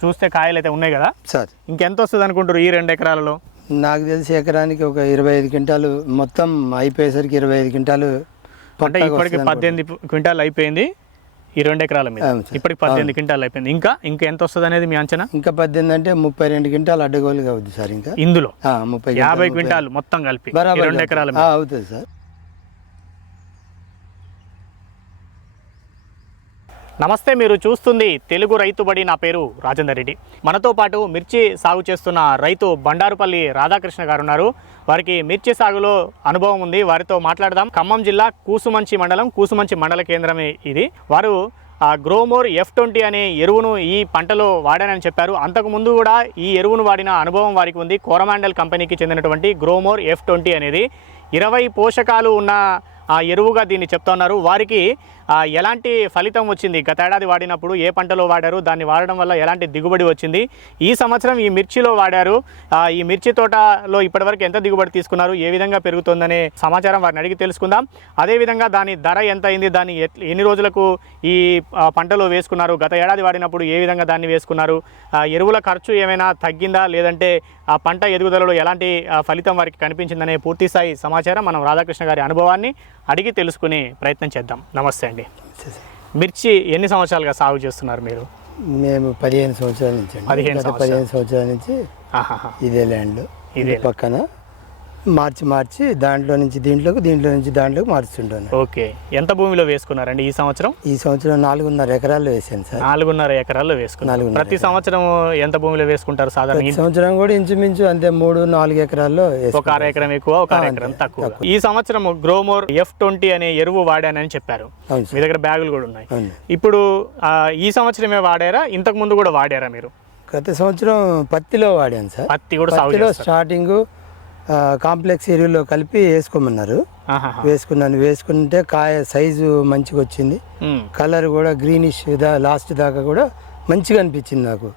చూస్తే కాయలు అయితే ఉన్నాయి కదా? సార్. ఇంకెంత వస్తుంది అనుకుంటారు ఈ రెండు ఎకరాలలో? నాకు తెలిసి ఎకరానికి ఒక ఇరవై ఐదు క్వింటాలు మొత్తం అయిపోయేసరికి ఇరవై ఐదు క్వింటాలు అంటే ఇప్పటికి పద్దెనిమిది క్వింటాల్ అయిపోయింది ఈ రెండు ఎకరాల మీద. ఇప్పటికి పద్దెనిమిది క్వింటాల్ అయిపోయింది. ఇంకా ఇంకా ఎంత వస్తుంది అనేది మీ అంచనా? ఇంకా పద్దెనిమిది అంటే ముప్పై రెండు క్వింటాలు అడ్డగోలుగా అవుద్ది సార్ ఇంకా. ఇందులో? ముప్పై యాభై క్వింటాల్ మొత్తం కలిపి రెండు ఎకరాల అవుతుంది సార్. నమస్తే మీరు చూస్తుంది తెలుగు రైతుబడి నా పేరు రాజేందర్ రెడ్డి. మనతో పాటు మిర్చి సాగు చేస్తున్న రైతు బండారుపల్లి రాధాకృష్ణ గారు ఉన్నారు వారికి మిర్చి సాగులో అనుభవం ఉంది. వారితో మాట్లాడదాం. ఖమ్మం జిల్లా కూసుమంచి మండలం కూసుమంచి మండల కేంద్రమే ఇది. వారు ఆ గ్రోమోర్ ఎఫ్ ట్వంటీ అనే ఎరువును ఈ పంటలో వాడానని చెప్పారు. అంతకుముందు కూడా ఈ ఎరువును వాడిన అనుభవం వారికి ఉంది. కోరమాండల్ కంపెనీకి చెందినటువంటి గ్రోమోర్ ఎఫ్ ట్వంటీ అనేది ఇరవై పోషకాలు ఉన్న ఆ ఎరువుగా దీన్ని చెప్తా ఉన్నారు. వారికి ఎలాంటి ఫలితం వచ్చింది? గత ఏడాది వాడినప్పుడు ఏ పంటలో వాడారు? దాన్ని వాడడం వల్ల ఎలాంటి దిగుబడి వచ్చింది? ఈ సంవత్సరం ఈ మిర్చిలో వాడారు. ఈ మిర్చి తోటలో ఇప్పటివరకు ఎంత దిగుబడి తీసుకున్నారు? ఏ విధంగా పెరుగుతుందనే సమాచారం వారిని అడిగి తెలుసుకుందాం. అదేవిధంగా దాని ధర ఎంత అయింది? దాన్ని ఎట్- ఎన్ని రోజులకు ఈ పంటలో వేసుకున్నారు? గత ఏడాది వాడినప్పుడు ఏ విధంగా దాన్ని వేసుకున్నారు? ఎరువుల ఖర్చు ఏమైనా తగ్గిందా? లేదంటే ఆ పంట ఎదుగుదలలో ఎలాంటి ఫలితం వారికి కనిపించిందనే పూర్తి స్థాయి సమాచారం మనం రాధాకృష్ణ గారి అనుభవాన్ని అడిగి తెలుసుకునే ప్రయత్నం చేద్దాం. నమస్తే అండి. మిర్చి ఎన్ని సంవత్సరాలుగా సాగు చేస్తున్నారు మీరు మేము పదిహేను సంవత్సరాల నుంచి. పదిహేను. పదిహేను సంవత్సరాల నుంచి. ఇదే ల్యాండ్ ఇది పక్కన మార్చి మార్చి దాంట్లో నుంచి దీంట్లోకి దీంట్లో నుంచి దాంట్లోకి మార్చుంటాను ఓకే. ఎంత భూమిలో వేసుకున్నారండి ఈ సంవత్సరం? ఈ సంవత్సరం నాలుగున్నర ఎకరాల్లో వేసాను సార్. నాలుగున్నర ఎకరాల్లో వేసుకున్నారు. నాలుగున్నర ప్రతి సంవత్సరం ఎంత భూమిలో వేసుకుంటారు సాధారణ ఈ సంవత్సరం కూడా ఇంచుమించు అంతే మూడు నాలుగు ఎకరాల్లో ఒక వేసుకున్నాను. అర ఎకరం ఎక్కువ ఒక అర ఎకరం తక్కువ. ఈ సంవత్సరం గ్రోమోర్ ఎఫ్ ట్వంటీ అనే ఎరువు వాడానని చెప్పారు. మీ దగ్గర బ్యాగులు కూడా ఉన్నాయి. ఇప్పుడు ఈ సంవత్సరమే వాడారా? ఇంతకు ముందు కూడా వాడారా మీరు? గత సంవత్సరం పత్తిలో వాడాను సార్. పత్తి కూడా పత్తిలో స్టార్టింగ్ కాంప్లెక్స్ ఎరువులో కలిపి వేసుకోమన్నారు. వేసుకున్నాను. వేసుకుంటే కాయ సైజు మంచిగా వచ్చింది. కలర్ కూడా గ్రీనిష్ దా లాస్ట్ దాకా కూడా మంచిగా అనిపించింది నాకు.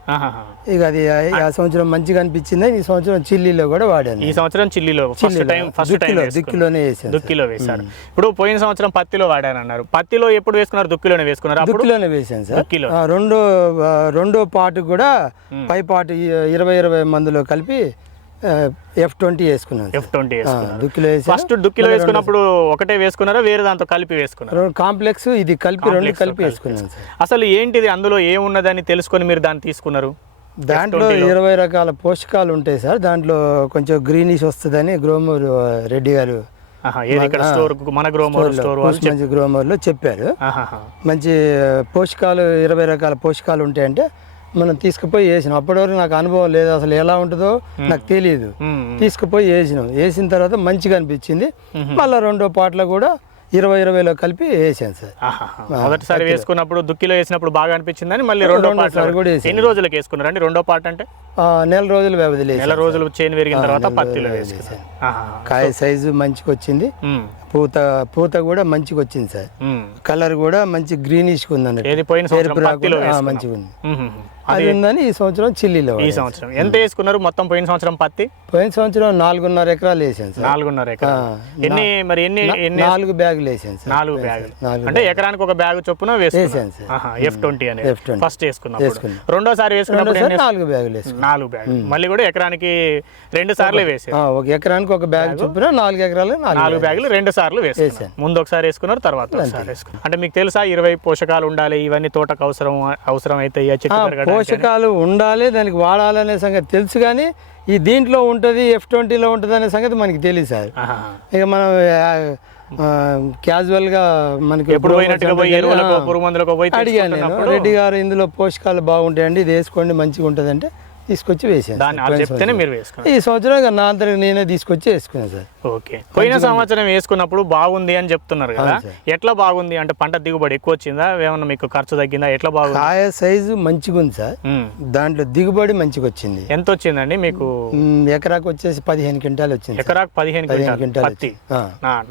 ఇక అది ఆ- సంవత్సరం మంచిగా అనిపించింది. ఈ సంవత్సరం చిల్లీలో కూడా వాడాను ఈ సంవత్సరం చిల్లీలో దుక్కిలో దుక్కిలోనే వేసాను దుక్కిలో వేశారు. ఇప్పుడు పోయిన సంవత్సరం పత్తిలో వాడారన్నారు పత్తిలో ఎప్పుడు వేసుకున్నారు? దుక్కిలోనే వేసుకున్నారు? దుక్కిలోనే వేసాను సార్. రెండో రెండో పాటు కూడా పై పాటు ఇరవై ఇరవై మందిలో కలిపి ఎఫ్ ట్వంటీ వేసుకున్నాను ఎఫ్ ట్వంటీ దుక్కిలో ఫస్ట్ దుక్కిలో వేసుకున్నప్పుడు ఒకటే వేసుకున్నారా? వేరే దాంతో కలిపి వేసుకున్నారు? కాంప్లెక్స్ ఇది కలిపి రెండు కలిపి వేసుకున్నాను అసలు ఏంటిది? అందులో ఏమున్నదని తెలుసుకొని మీరు దాన్ని తీసుకున్నారు? దాంట్లో ఇరవై రకాల పోషకాలు ఉంటాయి సార్. దాంట్లో కొంచెం గ్రీనిష్ వస్తుందని గ్రోమర్ రెడ్డి గారు మన గ్రోమోర్ స్టోర్ మంచి గ్రోమర్లో చెప్పారు. మంచి పోషకాలు ఇరవై రకాల పోషకాలు ఉంటాయంటే మనం తీసుకుపోయి వేసినాం. అప్పటి వరకు నాకు అనుభవం లేదు. అసలు ఎలా ఉంటుందో నాకు తెలియదు. తీసుకుపోయి వేసినాం. వేసిన తర్వాత మంచిగా అనిపించింది. మళ్ళీ రెండో పాటలో కూడా ఇరవై ఇరవైలో కలిపి వేసాను సార్. మొదటిసారి వేసుకున్నప్పుడు దుక్కిలో వేసినప్పుడు బాగా అనిపించిందని మళ్ళీ రెండో రెండోసారి కూడా. ఎన్ని రోజులకు వేసుకున్నారండి రెండో పాట అంటే నెల రోజులు వ్యవధిలో నెల. రోజులు చేను విరిగిన తర్వాత పత్తిలో. ఆహాహా. కాయ సైజు మంచిగా వచ్చింది. పూత పూత కూడా మంచిగా వచ్చింది సార్. కలర్ కూడా మంచి గ్రీనిష్ ఉంది అన్నట్టు ఏది పోయిన సంవత్సరం ఎరుపు పత్తిలో రాకుండా, ఆ, వేసుకున్నాం. మంచిగా ఉంది. అది ఉందని ఈ సంవత్సరం చిల్లీలో ఈ. సంవత్సరం ఎంత వేసుకున్నారు మొత్తం పోయిన సంవత్సరం పత్తి పోయిన సంవత్సరం నాలుగున్నర ఎకరాలు వేసాను సార్ నాలుగున్నర ఎకరాలు ఎన్ని మరి ఎన్ని ఎన్ని నాలుగు బ్యాగులు వేసాను సార్. నాలుగు బ్యాగులు. అంటే ఎకరానికి ఒక బ్యాగ్ చొప్పున వేసాను సార్. ఎఫ్ ట్వంటీ అనేది. F20. ఫస్ట్ వేసుకున్నా. రెండోసారి వేసుకున్నప్పుడు నాలుగు బ్యాగులు వేసుకున్నాను నాలుగు బ్యాగులు. మళ్ళీ కూడా ఎకరానికి రెండు సార్లు వేసారు ఆ, ఒక ఎకరానికి ఒక బ్యాగ్ చొప్పున నాలుగు ఎకరాలు నాలుగు బ్యాగులు రెండు సార్లు వేసుకున్నారు ముందు ఒకసారి వేసుకున్నారు తర్వాత ఒకసారి వేసుకున్నారు. అంటే మీకు తెలుసా ఇరవై పోషకాలు ఉండాలి ఇవన్నీ తోటకు అవసరం అవసరం అయితే పోషకాలు ఉండాలి దానికి వాడాలనే సంగతి తెలుసు కానీ ఈ దీంట్లో ఉంటుంది ఎఫ్ ట్వంటీలో ఉంటుంది అనే సంగతి మనకి తెలియదు సార్. ఇక మనం క్యాజువల్గా మనకి ఎప్పుడు పోయినట్టుగా పోయి అడిగాను రెడ్డి గారు ఇందులో పోషకాలు బాగుంటాయండి ఇది వేసుకోండి మంచిగా ఉంటుందంటే తీసుకొచ్చి వేసాను దాన్ని చెప్తేనే మీరు వేసుకున్నారు. ఈ సంవత్సరం నా అంతటి నేనే తీసుకొచ్చి వేసుకున్నాను సార్. ఓకే. పోయిన సంవత్సరం వేసుకున్నప్పుడు బాగుంది అని చెప్తున్నారు కదా. ఎట్లా బాగుంది? అంటే పంట దిగుబడి ఎక్కువ వచ్చిందా? ఏమన్నా మీకు ఖర్చు తగ్గిందా? ఎట్లా బాగుంది? కాయ సైజు మంచిగా ఉంది సార్. దాంట్లో దిగుబడి మంచిగా వచ్చింది. ఎంత వచ్చిందండి మీకు? ఎకరాకు వచ్చేసి పదిహేను క్వింటాలు వచ్చింది. ఎకరాకు పదిహేను క్వింటాల్. పత్తి.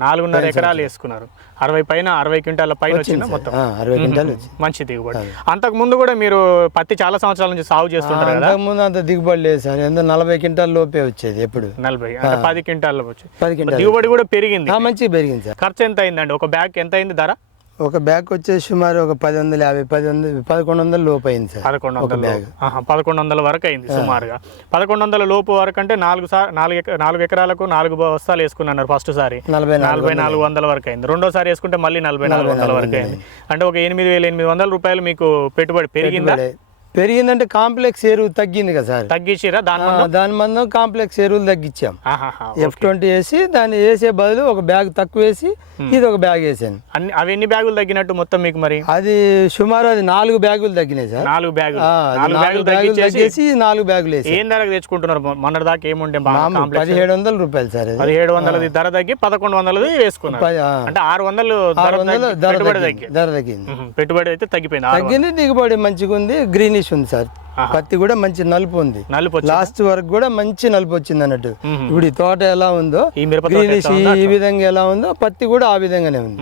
నాలుగున్నర ఎకరాలు వేసుకున్నారు. అరవై పైన అరవై క్వింటాల పైన వచ్చిందా. మొత్తం? అరవై క్వింటాలు మంచి దిగుబడి. అంతకు ముందు కూడా మీరు పత్తి చాలా సంవత్సరాల నుంచి సాగు చేస్తుంటారు కదా? అంతకుముందు అంత దిగుబడి లేదు సార్. ఎంత నలభై క్వింటాల లోపే వచ్చేది ఎప్పుడు. నలభై పది క్వింటాల వచ్చి పది క్వింటాలు. దిగుబడి కూడా పెరిగింది. ఆ, మంచిగా పెరిగింది సార్. ఖర్చు ఎంత అయిందండి? ఒక బ్యాగ్ ఎంత అయింది ధర? ఒక బ్యాగ్ వచ్చేసి సుమారు ఒక పది వందల యాభై పది వందల పదకొండు వందల లోపు అయింది సార్. పదకొండు వందల పదకొండు వందల వరకు అయింది సుమారుగా. పదకొండు వందల లోపు వరకు అంటే నాలుగు సార్ నాలుగు నాలుగు ఎకరాలకు నాలుగు బస్తాలు వేసుకున్నారు ఫస్ట్ సారి. నలభై నలభై నాలుగు వందల వరకు అయింది. రెండోసారి వేసుకుంటే మళ్ళీ నలభై నాలుగు వందల వరకు అయింది. అంటే ఒక ఎనిమిది వేల ఎనిమిది వందల రూపాయలు మీకు పెట్టుబడి పెరిగిందా. పెరిగిందంటే కాంప్లెక్స్ ఎరువు తగ్గింది కదా సార్. తగ్గించిరా దాని దాని మందం కాంప్లెక్స్ ఎరువులు తగ్గించాం. ఎఫ్ ట్వంటీ వేసి దాన్ని వేసే బదులు ఒక బ్యాగ్ తక్కువ వేసి ఇది ఒక బ్యాగ్ వేసాను. అన్ని అవి ఎన్ని బ్యాగులు తగ్గినట్టు మొత్తం మీకు మరి? అది సుమారు అది నాలుగు బ్యాగులు తగ్గినాయి సార్. నాలుగు బ్యాగులు. నాలుగు బ్యాగులు తగ్గేసి నాలుగు బ్యాగులు వేసి ఏం ధరకు తెచ్చుకుంటున్నారు? మొన్నటి దాకా కాంప్లెక్స్ పదిహేడు వందల రూపాయలు సార్ పదిహేడు వందలది ధర తగ్గి పదకొండు వందలది వేసుకున్నారు. అంటే ఆరు వందలు ధర తగ్గింది. పెట్టుబడి అయితే తగ్గిపోయింది తగ్గింది దిగుబడి మంచిగా ఉంది గ్రీనిష్ ఉంది సార్ ఆహా. పత్తి కూడా మంచి నలుపు ఉంది. లాస్ట్ వరకు కూడా మంచి నలుపు వచ్చింది అన్నట్టు. ఇప్పుడు ఈ తోట ఎలా ఉందో ఈ గ్రీనిష్ విధంగా ఎలా ఉందో పత్తి కూడా ఆ విధంగానే ఉంది.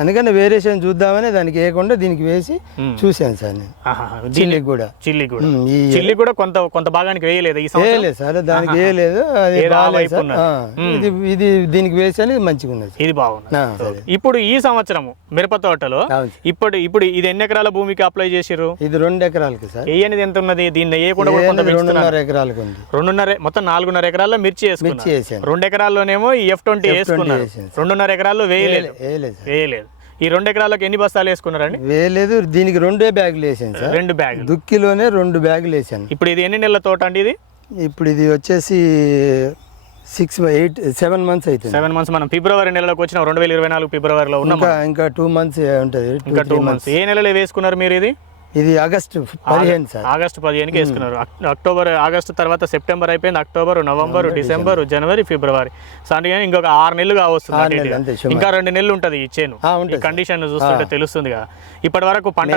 అందుకని వేరియేషన్ చూద్దామని దానికి వేయకుండా దీనికి వేసి. చూశాను సార్ నేను. కూడా. చిల్లి కూడా. చిల్లి కొంత కొంత భాగానికి వేయలేదు సంవత్సరం? సార్ దానికి వేయలేదు ఇది ఇది దీనికి వేసాను ఇది మంచిగా ఉన్నది ఇది బాగుంది ఇప్పుడు ఈ సంవత్సరము మిరప తోటలో. ఇప్పుడు ఇప్పుడు ఇది ఎన్ని ఎకరాల భూమికి అప్లై చేసిర్రు? ఇది రెండు ఎకరాలకి సార్. వేయనిది ఎంత ఉన్నది దీన్ని వేయకుండా కూడా కొంత రెండున్నర ఎకరాలకు ఉంది. రెండున్నర మొత్తం నాలుగున్నర ఎకరాల్లో మిర్చి వేసుకున్నారు. రెండు ఎకరాల్లోనేమో ఈ ఎఫ్ ట్వంటీ వేసుకున్నారు. రెండున్నర ఎకరాల్లో వేయలేదు. వేయలేదు ఈ రెండు ఎకరాలకు ఎన్ని బస్తాలు వేసుకున్నారండి? వేయలేదు. దీనికి రెండే బ్యాగులు వేసాను సార్. రెండు బ్యాగులు. దుక్కిలోనే రెండు బ్యాగులు వేసాను. ఇప్పుడు ఇది ఎన్ని నెలల తోట అండి ఇది? ఇప్పుడు ఇది వచ్చేసి సిక్స్ ఎయిట్ సెవెన్ మంత్స్ అవుతుంది. సెవెన్ మంత్స్ మనం ఫిబ్రవరి నెలలోకి వచ్చిన. రెండు వేల ఇరవై నాలుగు ఫిబ్రవరిలో ఉన్నాం ఇంకా టూ మంత్స్ ఉంటుంది. ఇంకా టూ మంత్స్ ఏ నెలలో వేసుకున్నారు మీరు ఇది? ఇది ఆగస్ట్ పదిహేను సార్. ఆగస్టు పదిహేనుకి వేసుకున్నారు. అక్- అక్టోబర్ ఆగస్టు తర్వాత సెప్టెంబర్ అయిపోయింది. అక్టోబర్ నవంబర్ డిసెంబర్ జనవరి ఫిబ్రవరి. సో అందుకని ఇంకొక ఆరు నెలలు కావస్తుంది. ఇంకా రెండు నెలలు ఉంటది ఈ చేను. కండిషన్ చూస్తుంటే తెలుస్తుంది కదా ఇప్పటి వరకు పంట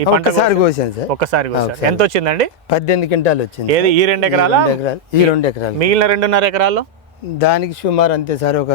ఈ పంట కోసాను సార్. ఎంత వచ్చిందండి? పద్దెనిమిది క్వింటాలు వచ్చింది ఏది? ఈ రెండు ఎకరాల? ఎకరాలు. ఈ రెండు ఎకరాలు. మిగిలిన రెండున్నర ఎకరాల్లో? దానికి సుమారు అంతే సార్. ఒక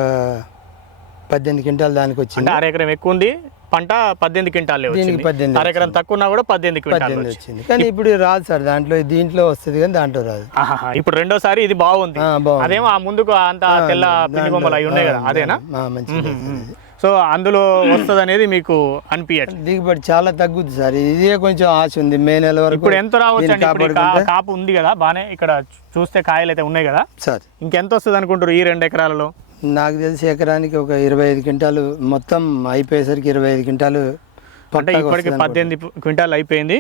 పద్దెనిమిది క్వింటాలు దానికి వచ్చింది. అర ఎకరం ఎక్కువ ఉంది. పంట పద్దెనిమిది క్వింటాలే దీనికి పద్దెనిమిది అర ఎకరం తక్కువ ఉన్నా కూడా పద్దెనిమిది క్వింటాలు పద్దెనిమిది వచ్చింది. కానీ ఇప్పుడు రాదు సార్ దాంట్లో దీంట్లో వస్తుంది కానీ దాంట్లో రాదు. ఆహాహా. ఇప్పుడు రెండోసారి ఇది బాగుంది. ఆ, బాగుంది. అదేమో ఆ ముందుకు అంత తెల్ల పిండి బొమ్మలు అవి ఉన్నాయి కదా అదేనా? ఆ, మంచిది వస్తుంది. సో అందులో వస్తుంది అనేది మీకు అనిపించట్లేదు దిగుబడి చాలా తగ్గుద్ది సార్. ఇదే కొంచెం ఆశ ఉంది మే నెల వరకు ఇప్పుడు ఎంత రావచ్చు దీన్ని అండి? కాపాడుకుంటే. కాపు ఉంది కదా బానే ఇక్కడ చూస్తే కాయలు అయితే ఉన్నాయి కదా. సార్. ఇంకెంత వస్తుంది అనుకుంటారు ఈ రెండు ఎకరాలలో? నాకు తెలిసి ఎకరానికి ఒక ఇరవై ఐదు క్వింటాలు మొత్తం అయిపోయేసరికి ఇరవై ఐదు క్వింటాలు ఇప్పటికి పద్దెనిమిది క్వింటాల్ అయిపోయింది.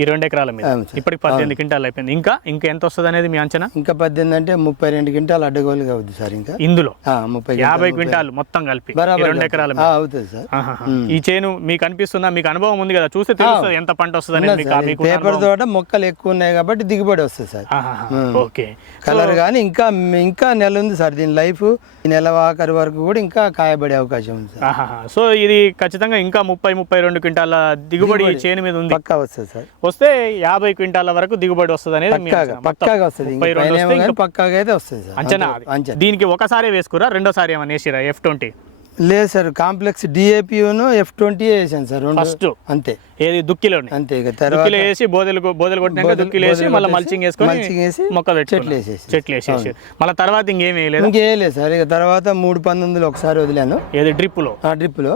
ఈ రెండు ఎకరాల మీద. ఇప్పటికి పద్దెనిమిది క్వింటాల్ అయిపోయింది. ఇంకా ఇంకా ఎంత వస్తుంది అనేది మీ అంచనా? ఇంకా పద్దెనిమిది అంటే ముప్పై రెండు క్వింటాలు అడ్డగోలుగా అవుద్ది సార్ ఇంకా. ఇందులో? ముప్పై యాభై క్వింటాల్ మొత్తం కలిపి రెండు ఎకరాల అవుతుంది సార్. ఈ చేను మీకు అనిపిస్తుందా? మీకు అనుభవం ఉంది కదా? చూస్తే తెలుస్తుంది ఎంత పంట వస్తుంది అనేది పేపర్ తోట మొక్కలు ఎక్కువ ఉన్నాయి కాబట్టి దిగుబడి వస్తుంది సార్. ఓకే. కలర్ కానీ ఇంకా ఇంకా నెల ఉంది సార్ దీని లైఫ్. ఈ నెల ఆఖరి వరకు కూడా ఇంకా కాయబడే అవకాశం ఉంది. సో ఇది ఖచ్చితంగా ఇంకా ముప్పై ముప్పై రెండు క్వింటాల దిగుబడి చేను మీద ఉంది. పక్కా వస్తుంది సార్. వస్తే యాభై క్వింటాల వరకు దిగుబడి వస్తుంది అనేది పక్కాగా వస్తుంది. పక్కాగా అయితే వస్తుంది అంచనా దీనికి ఒకసారి వేసుకురా రెండోసారి ఏమైనా వేసిరా ఎఫ్ ట్వంటీ లేదు సార్ కాంప్లెక్స్ డిఏపిను ఎఫ్ ట్వంటీ వేసాను సార్ ఫస్ట్. అంతే. ఏది దుక్కిలోని? అంతే దుక్కిలో వేసి బోదెలు బోదెలు కొట్టినాక దుక్కిలో వేసి మళ్ళీ మల్చింగ్ వేసుకొని మల్చింగ్ వేసి మొక్క చెట్లు వేసేసి. చెట్లు వేసేసి. మళ్ళీ తర్వాత ఇంకేం వేయలేదు? ఇంకేయలేదు సార్ ఇక తర్వాత మూడు పంతొమ్మిదిలో ఒకసారి వదిలాను. ఏది డ్రిప్పులో ఆ డ్రిప్లో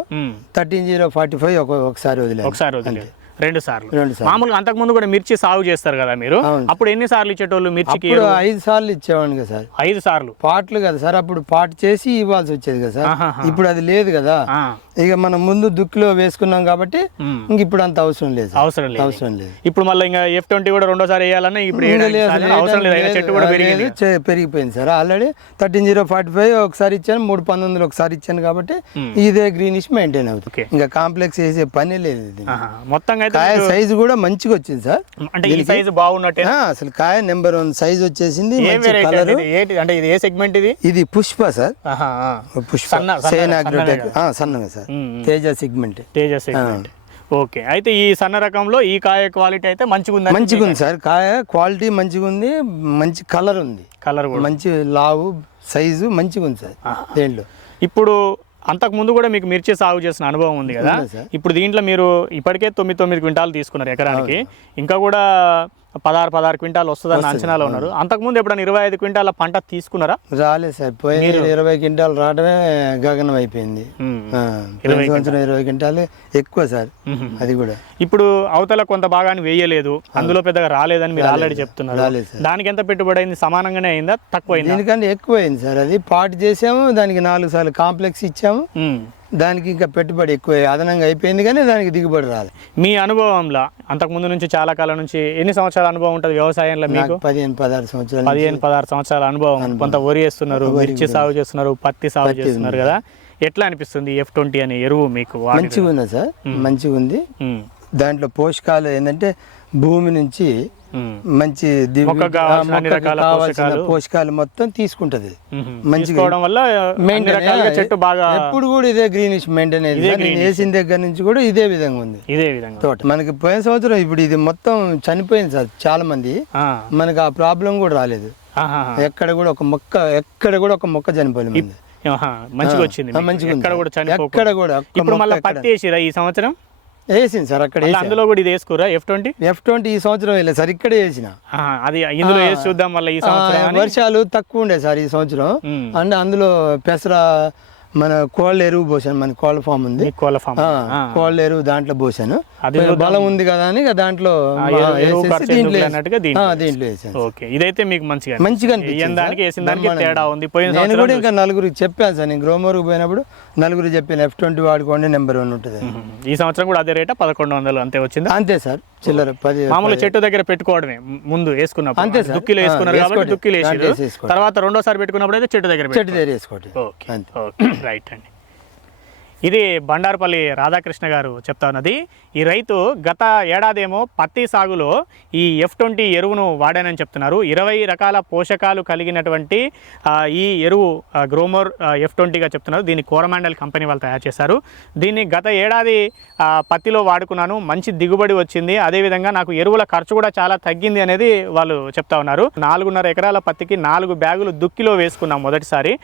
థర్టీన్ జీరో ఫార్టీ ఫైవ్ ఒక ఒకసారి వదిలాను. ఒకసారి వదిలేదు రెండు సార్లు. రెండు సార్లు. మామూలుగా అంతకు ముందు కూడా మిర్చి సాగు చేస్తారు కదా మీరు. అప్పుడు ఎన్ని సార్లు ఇచ్చేటోళ్ళు మిర్చికి ఐదు సార్లు ఇచ్చేవాడిని కదా సార్. ఐదు సార్లు. పాటలు కదా సార్ అప్పుడు పాట చేసి ఇవ్వాల్సి వచ్చేది కదా సార్. ఇప్పుడు అది లేదు కదా. ఇక మనం ముందు దుక్కిలో వేసుకున్నాం కాబట్టి. ఇంక ఇప్పుడు అంత అవసరం లేదు సార్. అవసరం లేదు. అవసరం లేదు. ఇప్పుడు మళ్ళీ ఇంకా ఎఫ్ ట్వంటీ కూడా రెండోసారి వేయాలన్నా ఇప్పుడు అవసరం లేదు. చెట్టు కూడా పెరిగింది. పెరిగిపోయింది sir. Already thirteen zero forty five ఒకసారి ఇచ్చాను మూడు పంతొమ్మిదిలో ఒకసారి ఇచ్చాను కాబట్టి. ఇదే గ్రీనిష్ మెయింటైన్ అవుతుంది. ఇంకా కాంప్లెక్స్ వేసే పని లేదు ఇది. అయితే కాయ సైజు కూడా మంచిగా వచ్చింది సార్. అంటే ఈ సైజు బాగున్నట్టే? ఆ, అసలు కాయ నెంబర్ వన్ సైజ్ వచ్చేసింది కలర్ అంటే ఇది ఏంటి? అంటే ఇది ఏ సెగ్మెంట్ ఇది? ఇది పుష్ప సార్. పుష్ప. సేన్ సన్నగా sir. Teja segment Teja segment okay. అయితే ఈ సన్న రకంలో ఈ కాయ క్వాలిటీ అయితే మంచిగా ఉందని మంచిగా ఉంది సార్. కాయ క్వాలిటీ మంచిగా ఉంది మంచి కలర్ ఉంది కలర్ కూడా. మంచి లావు సైజు మంచిగా ఉంది సార్ దేంట్లో. ఇప్పుడు అంతకు ముందు కూడా మీకు మిర్చి సాగు చేసిన అనుభవం ఉంది కదా. ఇప్పుడు దీంట్లో మీరు ఇప్పటికే తొమ్మిది తొమ్మిది క్వింటాలు తీసుకున్నారు ఎకరానికి. ఇంకా కూడా పదహారు పదహారు క్వింటాలు వస్తుందని అంచనాలో ఉన్నారు. అంతకుముందు ఎప్పుడైనా ఇరవై ఐదు క్వింటాల పంట తీసుకున్నారా? రాలేదు సార్. పోయిన ఇరవై క్వింటాలు రావడమే గగనం అయిపోయింది. సంవత్సరం ఇరవై క్వింటాలు ఎక్కువ సార్. అది కూడా. ఇప్పుడు అవతల కొంత భాగాన్ని వేయలేదు. అందులో పెద్దగా రాలేదని మీరు ఆల్రెడీ చెప్తున్నారు. దానికి ఎంత పెట్టుబడి అయింది? సమానంగానే అయిందా? తక్కువ అయిందా దీనికంటే ఎక్కువ అయింది సార్. అది పాటు చేసాము దానికి నాలుగు సార్లు కాంప్లెక్స్ ఇచ్చాము. దానికి ఇంకా పెట్టుబడి ఎక్కువ అదనంగా అయిపోయింది కానీ దానికి దిగుబడి రాలేదు మీ అనుభవంలో అంతకు ముందు నుంచి చాలా కాలం నుంచి ఎన్ని సంవత్సరాల అనుభవం ఉంటుంది వ్యవసాయంలో మీకు? పదిహేను పదహారు సంవత్సరాలు పదిహేను పదహారు సంవత్సరాల అనుభవం. కొంత వరి వేస్తున్నారు మిర్చి సాగు చేస్తున్నారు పత్తి సాగు చేస్తున్నారు కదా. ఎట్లా అనిపిస్తుంది ఎఫ్ ట్వంటీ అనే ఎరువు మీకు? మంచిగా ఉంది సార్? మంచిగా ఉంది. దాంట్లో పోషకాలు ఏంటంటే భూమి నుంచి. మంచి కావాల్సిన పోషకాలు. మొత్తం తీసుకుంటది. మంచిగా చెట్టు బాగా ఎప్పుడు కూడా ఇదే గ్రీనిష్ మెయింటైన్ వేసిన దగ్గర నుంచి కూడా ఇదే విధంగా ఉంది ఇదే విధంగా తోట మనకి పోయిన సంవత్సరం ఇప్పుడు ఇది మొత్తం చనిపోయింది సార్ చాలా మంది. మనకి ఆ ప్రాబ్లం కూడా రాలేదు. ఎక్కడ కూడా ఒక మొక్క ఎక్కడ కూడా ఒక మొక్క చనిపోయింది. మంచిగా వచ్చింది ఎక్కడ. కూడా ఇప్పుడు మళ్ళీ మొక్క పత్తి వేసిరా ఈ సంవత్సరం వేసింది సార్ అక్కడ అందులో కూడా ఇది వేసుకోరా? ఎఫ్ ట్వంటీ ఎఫ్ ట్వంటీ ఈ సంవత్సరం వెళ్ళలేదు సార్ ఇక్కడే వేసిన. అది ఇందులో వేసి చూద్దాం మళ్ళీ ఈ సంవత్సరం. వర్షాలు తక్కువ ఉండే సార్ ఈ సంవత్సరం. అండ్ అందులో పెసర మన కోళ్ళ ఎరువు పోసాను మన కోళ్ళ ఫామ్ ఉంది. కోళ్ళ ఫామ్ కోళ్ళ ఎరువు దాంట్లో పోసాను. బలం ఉంది కదా అని దాంట్లో దీంట్లో వేసాను. ఓకే ఇదైతే మీకు మంచిగా మంచిగా దానికి. వేసిన దానికి. తేడా ఉంది? పోయిన నేను కూడా ఇంకా నలుగురికి చెప్పాను సార్. నేను గ్రోమోర్కి పోయినప్పుడు నలుగురు చెప్పాను ఎఫ్ ట్వంటీ వాడుకోండి నెంబర్ వన్ ఉంటుంది. ఈ సంవత్సరం కూడా అదే రేటా? పదకొండు వందలు అంతే వచ్చింది? అంతే సార్. చిల్లర పది మామూలు చెట్టు దగ్గర పెట్టుకోవడమే. ముందు వేసుకున్నప్పుడు. అంతే. దుక్కిలో వేసుకున్నారు కాబట్టి. దుక్కిలో వేసేసుకోండి. తర్వాత రెండోసారి పెట్టుకున్నప్పుడు అయితే చెట్టు దగ్గర చెట్టు దగ్గర అంతే. ఓకే. రైట్ అండి. ఇది బండారుపల్లి రాధాకృష్ణ గారు చెప్తా ఉన్నది. ఈ రైతు గత ఏడాదేమో పత్తి సాగులో ఈ ఎఫ్ ట్వంటీ ఎరువును వాడానని చెప్తున్నారు. ఇరవై రకాల పోషకాలు కలిగినటువంటి ఈ ఎరువు గ్రోమోర్ ఎఫ్ ట్వంటీగా చెప్తున్నారు. దీన్ని కోరమాండల్ కంపెనీ వాళ్ళు తయారు చేశారు. దీన్ని గత ఏడాది పత్తిలో వాడుకున్నాను. మంచి దిగుబడి వచ్చింది. అదేవిధంగా నాకు ఎరువుల ఖర్చు కూడా చాలా తగ్గింది అనేది వాళ్ళు చెప్తా ఉన్నారు. నాలుగున్నర ఎకరాల పత్తికి నాలుగు బ్యాగులు దుక్కిలో వేసుకున్నాం మొదటిసారి.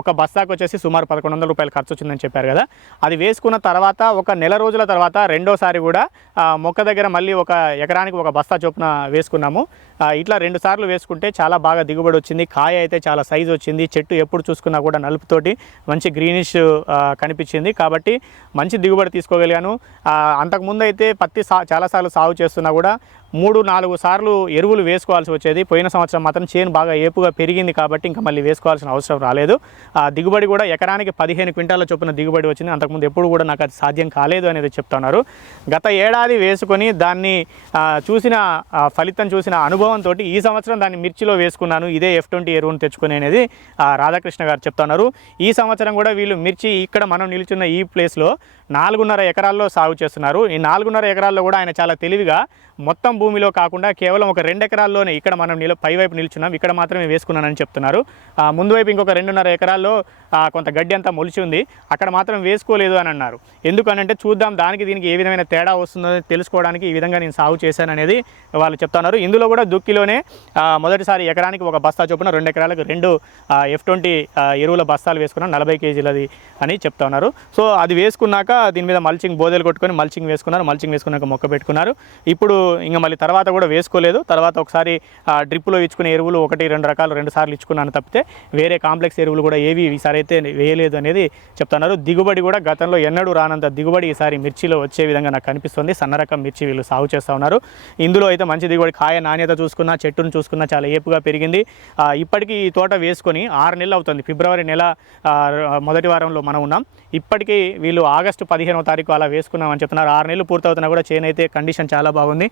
ఒక బస్తాకు వచ్చేసి సుమారు పదకొండు వందల రూపాయలు ఖర్చు వచ్చిందని చెప్పారు కదా. అది వేసుకున్న తర్వాత ఒక నెల రోజుల తర్వాత రెండోసారి కూడా మొక్క దగ్గర మళ్ళీ ఒక ఎకరానికి ఒక బస్తా చొప్పున వేసుకున్నాము. ఇట్లా రెండు సార్లు వేసుకుంటే చాలా బాగా దిగుబడి వచ్చింది. కాయ అయితే చాలా సైజు వచ్చింది. చెట్టు ఎప్పుడు చూసుకున్నా కూడా నలుపుతోటి మంచి గ్రీనిష్ కనిపించింది. కాబట్టి మంచి దిగుబడి తీసుకోగలిగాను. అంతకుముందు అయితే పత్తి సా చాలాసార్లు సాగు చేస్తున్నా కూడా మూడు నాలుగు సార్లు ఎరువులు వేసుకోవాల్సి వచ్చేది. పోయిన సంవత్సరం మాత్రం చేను బాగా ఏపుగా పెరిగింది కాబట్టి ఇంకా మళ్ళీ వేసుకోవాల్సిన అవసరం రాలేదు. ఆ దిగుబడి కూడా ఎకరానికి పదిహేను క్వింటాల చొప్పున దిగుబడి వచ్చింది. అంతకుముందు ఎప్పుడు కూడా నాకు అది సాధ్యం కాలేదు అనేది చెప్తున్నారు. గత ఏడాది వేసుకొని దాన్ని చూసిన ఫలితం చూసిన అనుభవంతో ఈ సంవత్సరం దాన్ని మిర్చిలో వేసుకున్నాను. ఇదే ఎఫ్ ట్వంటీ ఎరువును తెచ్చుకుని అనేది రాధాకృష్ణ గారు చెప్తున్నారు. ఈ సంవత్సరం కూడా వీళ్ళు మిర్చి ఇక్కడ మనం నిల్చున్న ఈ ప్లేస్లో నాలుగున్నర ఎకరాల్లో సాగు చేస్తున్నారు. ఈ నాలుగున్నర ఎకరాల్లో కూడా ఆయన చాలా తెలివిగా మొత్తం భూమిలో కాకుండా కేవలం ఒక రెండు ఎకరాల్లోనే ఇక్కడ మనం నిల పైవైపు నిల్చున్నాం. ఇక్కడ మాత్రమే వేసుకున్నానని చెప్తున్నారు. ముందు వైపు ఇంకొక రెండున్నర ఎకరాల్లో కొంత గడ్డి అంతా మొలిచి ఉంది. అక్కడ మాత్రం వేసుకోలేదు అని అన్నారు. ఎందుకనంటే చూద్దాం దానికి దీనికి ఏ విధమైన తేడా వస్తుందో తెలుసుకోవడానికి ఈ విధంగా నేను సాగు చేశాను అనేది వాళ్ళు చెప్తున్నారు. ఇందులో కూడా దుక్కిలోనే మొదటిసారి ఎకరానికి ఒక బస్తా చొప్పున రెండు ఎకరాలకు రెండు ఎఫ్ ట్వంటీ ఎరువుల బస్తాలు వేసుకున్నాం. నలభై కేజీలది అని చెప్తా ఉన్నారు సో అది వేసుకున్నాక దీని మీద మల్చింగ్ బోదెలు కొట్టుకొని మల్చింగ్ వేసుకున్నారు. మల్చింగ్ వేసుకున్నాక మొక్క పెట్టుకున్నారు. ఇప్పుడు ఇంకా మళ్ళీ తర్వాత కూడా వేసుకోలేదు. తర్వాత ఒకసారి డ్రిప్లో ఇచ్చుకునే ఎరువులు ఒకటి రెండు రకాలు రెండు సార్లు ఇచ్చుకున్నాను తప్పితే వేరే కాంప్లెక్స్ ఎరువులు కూడా ఏవి ఈసారి అయితే వేయలేదు అనేది చెప్తున్నారు. దిగుబడి కూడా గతంలో ఎన్నడూ రానంత దిగుబడి ఈసారి మిర్చిలో వచ్చే విధంగా నాకు కనిపిస్తుంది. సన్న రకం మిర్చి వీళ్ళు సాగు చేస్తూ ఉన్నారు. ఇందులో అయితే మంచి దిగుబడి కాయ నాణ్యత చూసుకున్నా చెట్టును చూసుకున్నా చాలా ఏపుగా పెరిగింది. ఇప్పటికీ ఈ తోట వేసుకొని ఆరు నెలలు అవుతుంది. ఫిబ్రవరి నెల మొదటి వారంలో మనం ఉన్నాం. ఇప్పటికీ వీళ్ళు ఆగస్టు పదిహేనవ తారీఖు అలా వేసుకున్నామని చెప్తున్నారు. ఆరు నెలలు పూర్తవుతున్నా కూడా చేను అయితే కండిషన్ చాలా బాగుంది.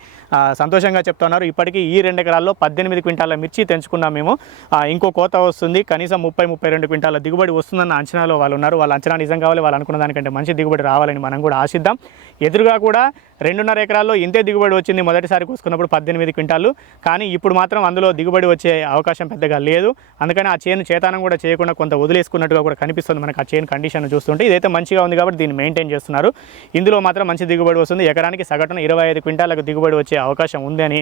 సంతోషంగా చెప్తున్నారు. ఇప్పటికీ ఈ రెండు ఎకరాల్లో పద్దెనిమిది క్వింటాల మిర్చి తెంచుకున్నాం మేము. ఇంకో కోత వస్తుంది. కనీసం ముప్పై ముప్పై రెండు క్వింటాల దిగుబడి వస్తుందన్న అంచనాలో వాళ్ళు ఉన్నారు. వాళ్ళ అంచనా నిజం కావాలి వాళ్ళు అనుకున్న దానికంటే మంచి దిగుబడి రావాలని మనం కూడా ఆశిద్దాం. ఎదురుగా కూడా రెండున్నర ఎకరాల్లో ఇంతే దిగుబడి వచ్చింది మొదటిసారి కోసుకున్నప్పుడు పద్దెనిమిది క్వింటాలు. కానీ ఇప్పుడు మాత్రం అందులో దిగుబడి వచ్చే అవకాశం పెద్దగా లేదు. అందుకని ఆ చేను చేతానం కూడా చేయకుండా కొంత వదిలేసుకున్నట్టుగా కూడా కనిపిస్తుంది మనకు ఆ చేను కండిషన్ చూస్తుంటే. ఇదైతే మంచిగా ఉంది కాబట్టి దీన్ని మెయింటైన్ చేస్తున్నారు. ఇందులో మాత్రం మంచి దిగుబడి వస్తుంది. ఎకరానికి సగటున ఇరవై ఐదు క్వింటాలకు దిగుబడి వచ్చే అవకాశం ఉందని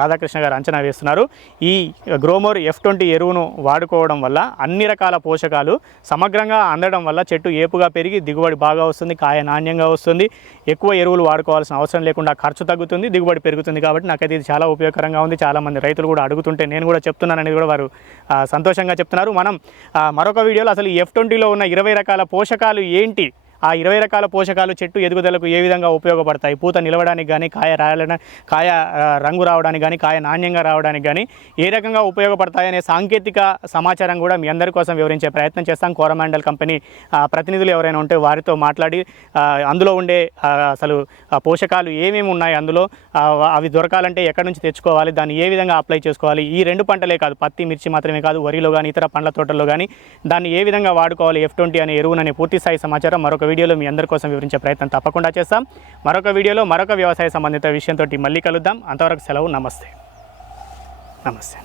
రాధాకృష్ణ గారు అంచనా వేస్తున్నారు. ఈ గ్రోమోర్ ఎఫ్ ట్వంటీ ఎరువును వాడుకోవడం వల్ల అన్ని రకాల పోషకాలు సమగ్రంగా అందడం వల్ల చెట్టు ఏపుగా పెరిగి దిగుబడి బాగా వస్తుంది కాయ నాణ్యంగా వస్తుంది. ఎక్కువ ఎరువులు వాడుకోవాలి చేసుకోవాల్సిన అవసరం లేకుండా ఖర్చు తగ్గుతుంది దిగుబడి పెరుగుతుంది కాబట్టి నాకైతే ఇది చాలా ఉపయోగకరంగా ఉంది. చాలామంది రైతులు కూడా అడుగుతుంటే నేను కూడా చెప్తున్నాను అనేది కూడా వారు సంతోషంగా చెప్తున్నారు. మనం మరొక వీడియోలో అసలు ఎఫ్ ట్వంటీలో ఉన్న ఇరవై రకాల పోషకాలు ఏంటి? ఆ ఇరవై రకాల పోషకాలు చెట్టు ఎదుగుదలకు ఏ విధంగా ఉపయోగపడతాయి? పూత నిలవడానికి కానీ కాయ రాయాలని కాయ రంగు రావడానికి కానీ కాయ నాణ్యంగా రావడానికి కానీ ఏ రకంగా ఉపయోగపడతాయనే సాంకేతిక సమాచారం కూడా మీ అందరి కోసం వివరించే ప్రయత్నం చేస్తాం. కోరమాండల్ కంపెనీ ప్రతినిధులు ఎవరైనా ఉంటే వారితో మాట్లాడి అందులో ఉండే అసలు పోషకాలు ఏమేమి ఉన్నాయి అందులో అవి దొరకాలంటే ఎక్కడి నుంచి తెచ్చుకోవాలి దాన్ని ఏ విధంగా అప్లై చేసుకోవాలి? ఈ రెండు పంటలే కాదు పత్తి మిర్చి మాత్రమే కాదు వరిలో కానీ ఇతర పండ్ల తోటల్లో కానీ దాన్ని ఏ విధంగా వాడుకోవాలి? ఎఫ్ ట్వంటీ అనే ఎరువుననే పూర్తి స్థాయి సమాచారం మరొక వీడియోలో మీ అందరి కోసం వివరించే ప్రయత్నం తప్పకుండా చేస్తాం. మరొక వీడియోలో మరొక వ్యవసాయ సంబంధిత విషయంతో మళ్ళీ కలుద్దాం. అంతవరకు సెలవు. నమస్తే. నమస్తే.